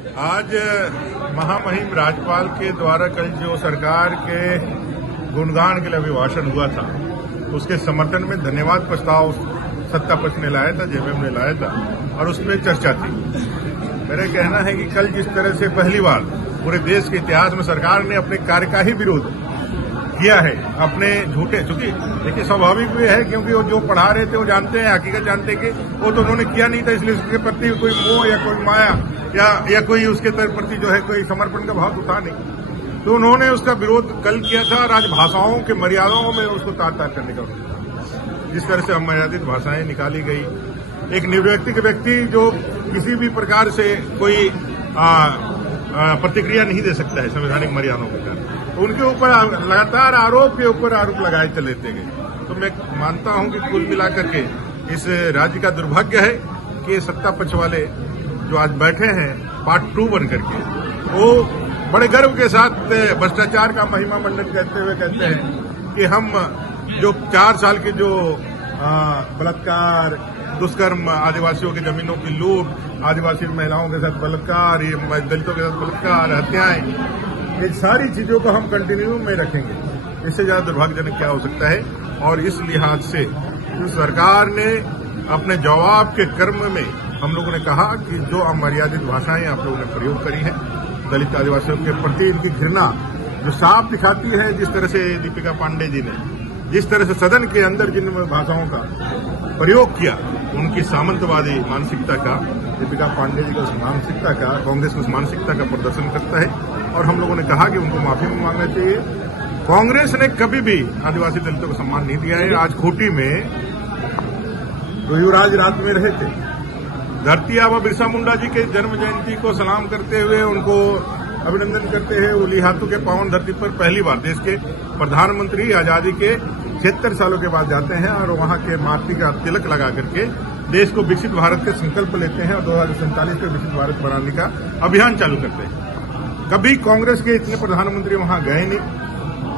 आज महामहिम राज्यपाल के द्वारा कल जो सरकार के गुणगान के लिए अभिभाषण हुआ था, उसके समर्थन में धन्यवाद प्रस्ताव सत्ता पक्ष ने लाया था, जेएमएम ने लाया था और उसमें चर्चा थी। मेरा कहना है कि कल जिस तरह से पहली बार पूरे देश के इतिहास में सरकार ने अपने कार्य का ही विरोध किया है, अपने झूठे, चूंकि देखिए स्वाभाविक भी है क्योंकि वो जो पढ़ा रहे थे वो जानते हैं, हकीकत जानते हैं कि वो तो उन्होंने किया नहीं था, इसलिए उसके प्रति कोई मोह या कोई माया या कोई उसके प्रति जो है कोई समर्पण का भाव उठा नहीं, तो उन्होंने उसका विरोध कल किया था और आज भाषाओं के मर्यादाओं में उसको तार करने का विरोध। जिस तरह से अमर्यादित भाषाएं निकाली गई, एक निर्व्यक्तिक व्यक्ति जो किसी भी प्रकार से कोई प्रतिक्रिया नहीं दे सकता है संवैधानिक मर्यादाओं के कारण, तो उनके ऊपर लगातार आरोप के ऊपर आरोप लगाए चलते गए। तो मैं मानता हूं कि कुल मिलाकर के इस राज्य का दुर्भाग्य है कि सत्ता पक्ष वाले जो आज बैठे हैं पार्ट 2 बन करके, वो बड़े गर्व के साथ भ्रष्टाचार का महिमा मंडन करते हुए कहते हैं कि हम जो 4 साल के जो बलात्कार, दुष्कर्म, आदिवासियों की जमीनों की लूट, आदिवासी महिलाओं के साथ बलात्कार, दलितों के साथ बलात्कार, हत्याएं, इन सारी चीजों को हम कंटिन्यू में रखेंगे। इससे ज्यादा दुर्भाग्यजनक क्या हो सकता है। और इस लिहाज से सरकार ने अपने जवाब के क्रम में हम लोगों ने कहा कि जो अमर्यादित भाषाएं आप लोगों ने प्रयोग करी हैं, दलित आदिवासियों के प्रति इनकी घृणा जो साफ दिखाती है, जिस तरह से दीपिका पांडे जी ने जिस तरह से सदन के अंदर जिन भाषाओं का प्रयोग किया, उनकी सामंतवादी मानसिकता का, दीपिका पांडे जी की उस मानसिकता का, कांग्रेस की उस मानसिकता का प्रदर्शन करता है। और हम लोगों ने कहा कि उनको माफी मांगना चाहिए। कांग्रेस ने कभी भी आदिवासी दलितों को सम्मान नहीं दिया है। आज खूंटी में तो युवराज रात में रहे थे, धरती आबा बिरसा मुंडा जी के जन्म जयंती को सलाम करते हुए उनको अभिनंदन करते हुए उली हाथों के पावन धरती पर पहली बार देश के प्रधानमंत्री आजादी के 76 सालों के बाद जाते हैं और वहां के माटी का तिलक लगा करके देश को विकसित भारत के संकल्प लेते हैं और 2047 के विकसित भारत बनाने का अभियान चालू करते हैं। कभी कांग्रेस के इतने प्रधानमंत्री वहां गए नहीं,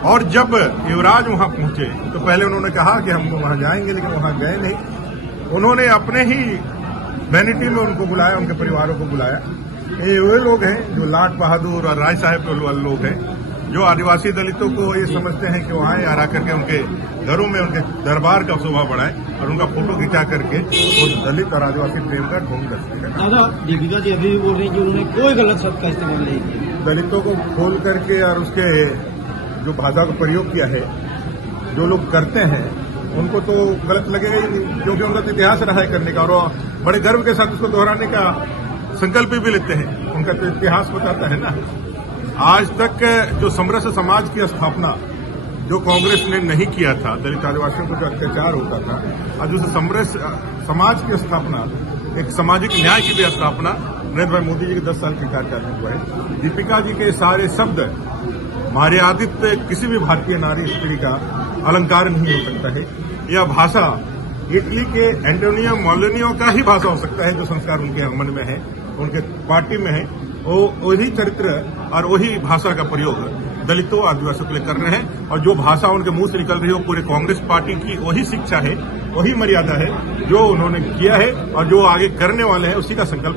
और जब युवराज वहां पहुंचे तो पहले उन्होंने कहा कि हम वहां जाएंगे, लेकिन वहां गए नहीं। उन्होंने अपने ही वैनिटी में उनको बुलाया, उनके परिवारों को बुलाया। ये वे लोग हैं जो लाट बहादुर और राय साहेब वाले लोग हैं जो आदिवासी दलितों को ये समझते हैं कि वहां आ करके उनके घरों में उनके दरबार का शोभा बढ़ाए और उनका फोटो खिंचा करके वो दलित और आदिवासी प्रेम का ढोंग दर्शाएगा। दादा, दीपिका जी अभी भी बोल रही है कि उन्होंने कोई गलत शब्द का इस्तेमाल नहीं किया। दलितों को खोल करके और उसके जो भाषा का प्रयोग किया है, जो लोग करते हैं उनको तो गलत लगेगा ही नहीं, क्योंकि उनका तो इतिहास रहा है करने का और बड़े गर्व के साथ उसको दोहराने का संकल्प भी लेते हैं। उनका तो इतिहास बताता है ना। आज तक जो समरस समाज की स्थापना जो कांग्रेस ने नहीं किया था, दलित आदिवासियों को जो अत्याचार होता था, आज उस समरस समाज की स्थापना, एक सामाजिक न्याय की भी स्थापना नरेंद्र भाई मोदी जी के 10 साल के कार्यकाल में हुआ है। दीपिका जी के सारे शब्द मर्यादित किसी भी भारतीय नारी स्त्री का अलंकार नहीं हो सकता है। यह भाषा इटली के एंटोनियो मोलिनियो का ही भाषा हो सकता है, जो संस्कार उनके मन में है, उनके पार्टी में है। वो वही चरित्र और वही भाषा का प्रयोग दलितों आदिवासियों के लिए कर रहे हैं, और जो भाषा उनके मुंह से निकल रही है वो पूरे कांग्रेस पार्टी की वही शिक्षा है, वही मर्यादा है जो उन्होंने किया है और जो आगे करने वाले हैं, उसी का संकल्प